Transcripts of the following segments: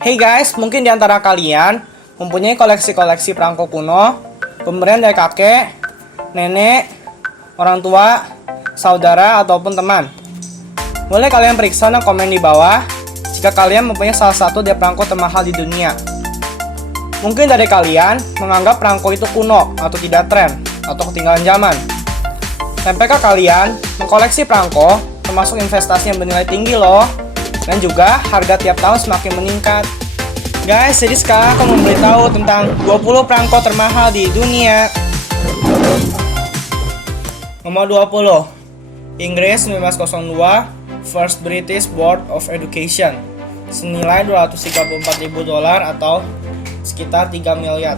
Hey guys, mungkin di antara kalian mempunyai koleksi-koleksi perangko kuno, pemberian dari kakek, nenek, orang tua, saudara, ataupun teman. Boleh kalian periksa dan komen di bawah jika kalian mempunyai salah satu dari perangko termahal di dunia. Mungkin dari kalian menganggap perangko itu kuno atau tidak tren atau ketinggalan zaman. Tampakah kalian mengkoleksi perangko termasuk investasi yang bernilai tinggi loh, dan juga harga tiap tahun semakin meningkat. Guys, jadi sekarang aku memberitahu tentang 20 perangko termahal di dunia. Nomor 20, Inggris 1902, First British Board of Education, senilai $234.000 atau sekitar 3 miliar.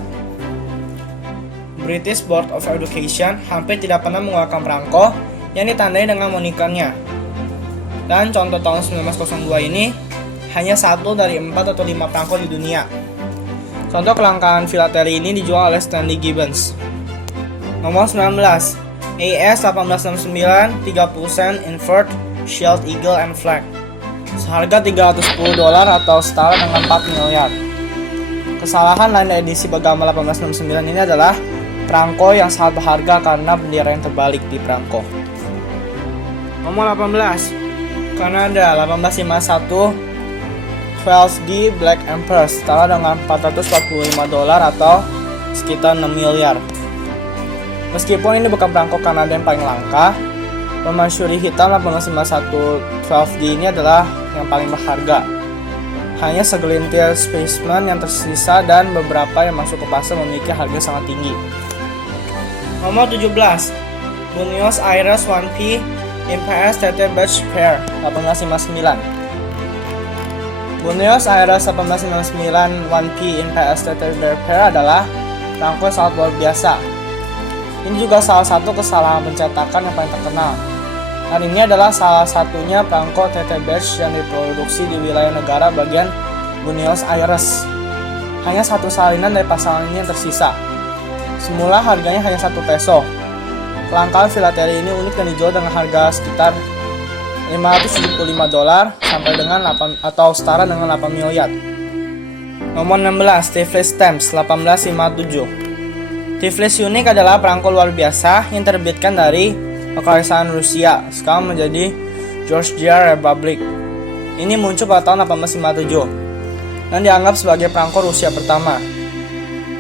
British Board of Education hampir tidak pernah mengeluarkan perangko yang ditandai dengan monikernya. Dan contoh tahun 1902 ini hanya 1 dari 4 atau 5 perangko di dunia. Contoh kelangkaan filateli ini dijual oleh Stanley Gibbons. Nomor 19, AS 1869 30 cent Invert Shield Eagle and Flag, seharga $310 atau setara dengan 4 miliar. Kesalahan lain dari edisi Bergama 1869 ini adalah perangko yang sangat berharga karena bendera yang terbalik di perangko. Nomor 18, Kanada 1851 12D Black Emperor, setara dengan $445 atau sekitar 6 miliar. Meskipun ini bukan perangko Kanada yang paling langka, permaisuri hitam 1851 12D ini adalah yang paling berharga. Hanya segelintir spesimen yang tersisa dan beberapa yang masuk ke pasar memiliki harga sangat tinggi. Nomor 17, Buenos Aires 1P IPS TT Batch Pair 1859. Buenos Aires 1859 1P IPS TT Batch Pair adalah perangko yang sangat luar biasa. Ini juga salah satu kesalahan pencetakan yang paling terkenal. Dan ini adalah salah satunya perangko TT Batch yang diproduksi di wilayah negara bagian Buenos Aires. Hanya satu salinan dari pasangan ini yang tersisa. Semula harganya hanya 1 peso. Kelangkaan filateli ini unik dan dijual dengan harga sekitar $575 sampai dengan 8 atau setara dengan 8 miliar. Nomor 16, Tiflis Stamps 1857. Tiflis unik adalah perangko luar biasa yang terbitkan dari Kekaisaran Rusia, sekarang menjadi Georgia Republic. Ini muncul pada tahun 1857 dan dianggap sebagai perangko Rusia pertama.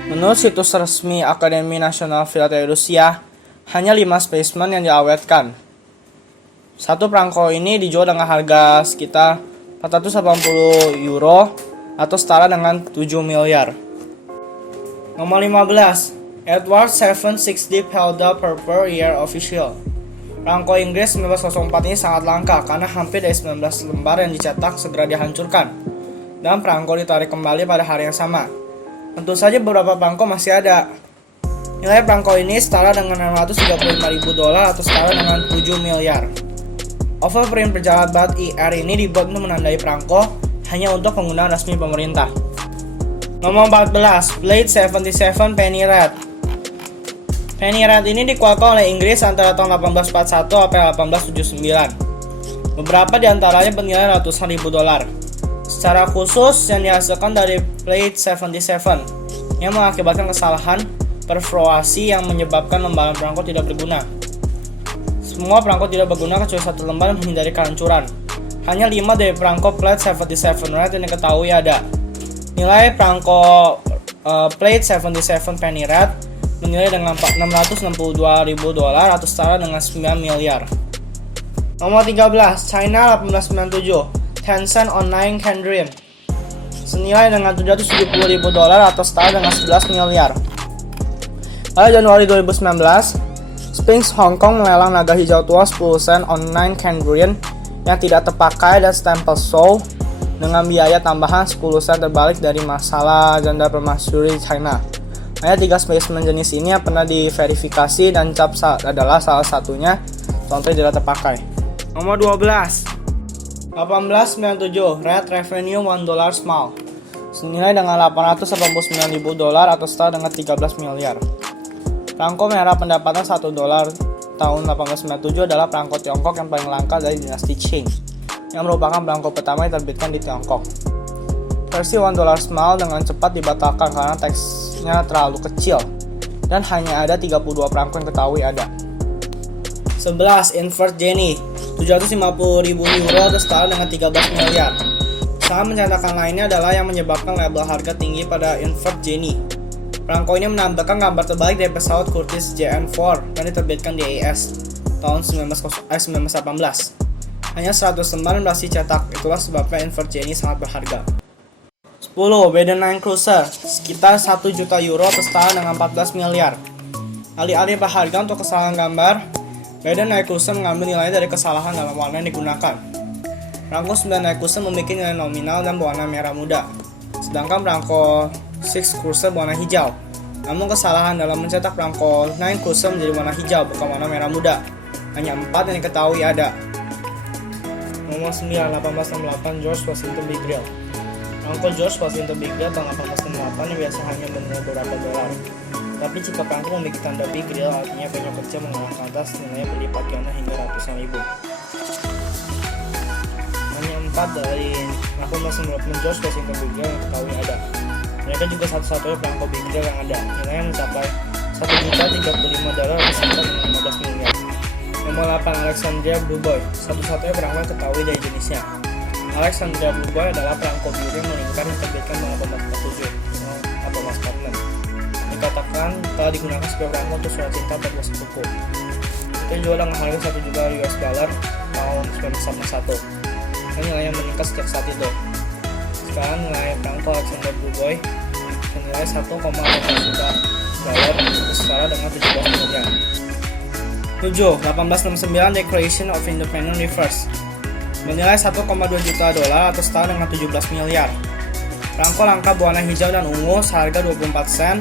Menurut situs resmi Akademi Nasional Filateli Rusia, hanya 5 spesimen yang diawetkan. Satu perangko ini dijual dengan harga sekitar €480 atau setara dengan 7 miliar. Nomor 15, Edward 7 6D Pelda Purple Year Official. Perangko Inggris 1904 ini sangat langka karena hampir dari 19 lembar yang dicetak segera dihancurkan, dan perangko ditarik kembali pada hari yang sama. Tentu saja beberapa perangko masih ada. Nilai perangko ini setara dengan $635.000 atau setara dengan 7 miliar. Overprint pejabat IR ini dibuat untuk menandai perangko hanya untuk penggunaan resmi pemerintah. Nomor 14, Blade 77 Penny Red. Penny Red ini dikeluarkan oleh Inggris antara tahun 1841 sampai 1879. Beberapa di antaranya bernilai ratusan ribu dolar. Secara khusus yang dihasilkan dari Blade 77 yang mengakibatkan kesalahan perforasi yang menyebabkan lembaran perangko tidak berguna. Semua perangko tidak berguna kecuali satu lembar menghindari kehancuran. Hanya 5 dari perangko Blade 77 Red yang diketahui ada. Nilai perangko Blade 77 Penny Red menilai dengan $662.000 atau setara dengan 9 miliar. Nomor 13, China 1897 Tencent Online Candy, senilai dengan $770.000 atau setara dengan 11 miliar. Pada Januari 2019, Sphinx Hong Kong melelang naga hijau tua 10 sen online Candy yang tidak terpakai dan stempel show dengan biaya tambahan 10 sen terbalik dari masalah janda permaisuri China. Hanya 3 spesimen jenis ini yang pernah diverifikasi dan cap adalah salah satunya contoh tidak terpakai. Nomor 12, 1897 Red Revenue $1 Small, senilai dengan $889.000 atau setara dengan 13 miliar. Perangko merah pendapatan $1 tahun 1897 adalah perangko Tiongkok yang paling langka dari dinasti Qing, yang merupakan perangko pertama yang diterbitkan di Tiongkok. versi $1 small dengan cepat dibatalkan karena teksnya terlalu kecil dan hanya ada 32 perangko yang ketahui ada. 11. Invert Genie, 750.000 euro atau setara dengan 13 miliar. Usaha mencetakan lainnya adalah yang menyebabkan label harga tinggi pada Invert Genie. Perangko ini menampilkan gambar terbalik dari pesawat Curtiss JN4 yang diterbitkan di AS tahun 1918. Hanya 100 lembar berhasil cetak, itulah sebabnya Invert Genie sangat berharga. 10. Baden 9 Cruiser, sekitar 1 juta euro atau setara dengan 14 miliar. Alih-alih berharga untuk kesalahan gambar, Baden 9 Cruiser mengambil nilai dari kesalahan dalam warna yang digunakan. Perangko 9 9 Cruiser memiliki nilai nominal dan berwarna merah muda, sedangkan perangko 6 Cruiser berwarna hijau. Namun kesalahan dalam mencetak perangko 9 Cruiser menjadi warna hijau bukan warna merah muda. Hanya 4 yang diketahui ada. Nomor 9, 1868 George Washington Big Grill. Perangko George Washington Big Grill tahun 1868 yang biasa hanya bernilai beberapa dolar. Tapi jika perangko memiliki tanda Big Grill, artinya penyok kecil mengarah ke atas, nilainya berlipat ganda hingga ratusan ribu. Hanya 4 dari 1868 George Washington Big Grill yang ketahui ada. Mereka juga satu-satunya perangko Big Grill yang ada, nilainya mencapai $1.035 atau sekitar 15 miliar. Nomor 8 Alexandria Blue Boy, satu-satunya perangko yang ketahui dari jenisnya. Alexandria Blue Boy adalah perangko biru yang melingkar yang diterbitkan tahun 1847 atau Mas Carmen. Dikatakan telah digunakan sebagai perangko untuk surat cinta atau dua sepupu. Itu dijual dengan harga $1 juta tahun 1981. Dan nilainya meningkat sejak saat itu. Sekarang nilai perangko Alexandria Blue Boy senilai $1,8 juta setara dengan 17 miliar. 7. 1869 Declaration of Independence Reverse, bernilai $1,2 juta atau setara dengan 17 miliar. Perangko langka berwarna hijau dan ungu seharga 24 sen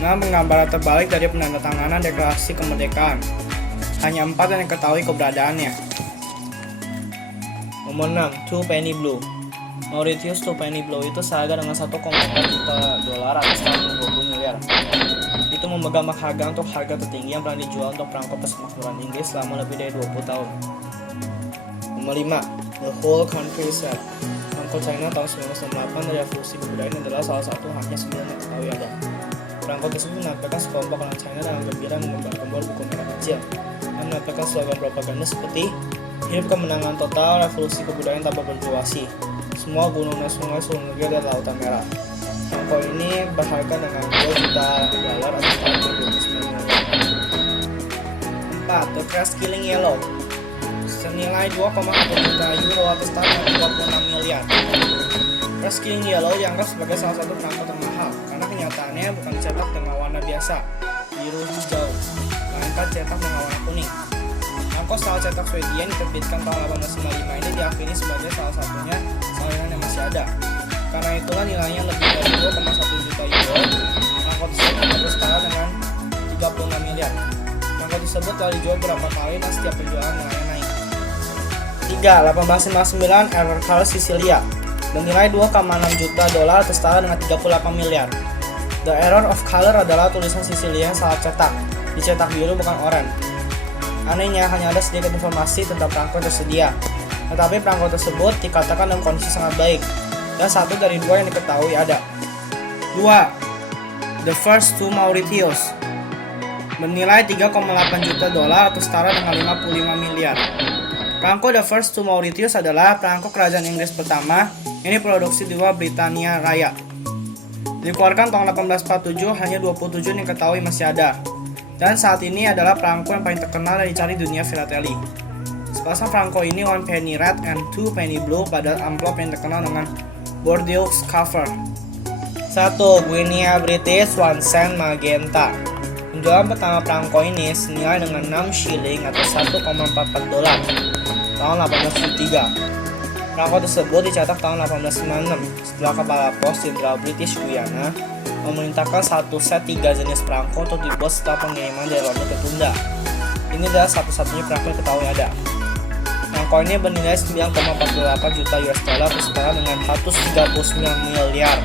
dengan penggambaran terbalik dari penandatanganan Deklarasi Kemerdekaan. Hanya 4 yang diketahui keberadaannya. Nomor 6 Two Penny Blue. Mauritius Two Penny Blue itu seharga dengan $1,4 juta atau setara dengan 20 miliar. Itu memegang harga untuk harga tertinggi yang pernah dijual untuk perangko persemakmuran Inggris selama lebih dari 20 tahun. Nomor 5 The Whole Country Set. Perangko China tahun 1968 dari revolusi kebudayaan adalah salah satu hanya 9 yang ketahui ada. Perangko tersebut menampilkan sekelompok orang China dengan gembira membanggakan buku merah kecil dan menampilkan slogan propaganda seperti hidup kemenangan total, revolusi kebudayaan tanpa berjuasi, semua gunung dan sungai seluruh negeri dan lautan merah. Perangko ini berharga dengan $2 juta atau setara 29 miliar. 4. The Crash Killing Yellow, senilai $2,1 juta atau setara 26 miliar. Crash Killing Yellow dianggap sebagai salah satu perangko termahal karena kenyataannya bukan dicetak dengan warna biasa, biru hijau, melainkan cetak dengan warna kuning. Perangko style cetak Swedia yang diterbitkan tahun 1855 ini diakini sebagai salah satunya salinan yang masih ada. Karena itulah nilainya lebih dari $2,1 juta. Perangko tersebut harus setara dengan 36 miliar. Perangko tersebut telah dijual beberapa kali dan setiap penjualan nilainya naik. 3. 1859 Error Color Sicilia, bernilai $2,6 juta atau setara dengan 38 miliar. The Error of Color adalah tulisan Sicilia yang salah cetak, dicetak biru bukan oranye. Anehnya hanya ada sedikit informasi tentang perangko tersedia, tetapi perangko tersebut dikatakan dalam kondisi sangat baik, dan 1 dari 2 yang diketahui ada. 2. The First Two Mauritius, bernilai $3,8 juta atau setara dengan 55 miliar. Perangko The First Two Mauritius adalah perangko kerajaan Inggris pertama yang diproduksi di luar Britania Raya. Dikeluarkan tahun 1847, hanya 27 yang diketahui masih ada. Dan saat ini adalah perangko yang paling terkenal dan dicari dunia filateli. Sepasang perangko ini 1 penny red and 2 penny blue pada amplop yang terkenal dengan Bordeaux cover. 1. Guinea British 1 cent magenta. Penjualan pertama perangko ini senilai dengan 6 shilling atau $1,44 tahun 1873. Perangko tersebut dicetak tahun 1896 setelah kepala pos Jenderal British Guiana memerintahkan satu set 3 jenis perangko untuk dibuat setelah pengiriman dari London tertunda. Ini adalah satu-satunya perangko yang ketahui ada. Perangko ini bernilai $9,48 juta atau setara dengan $139 miliar.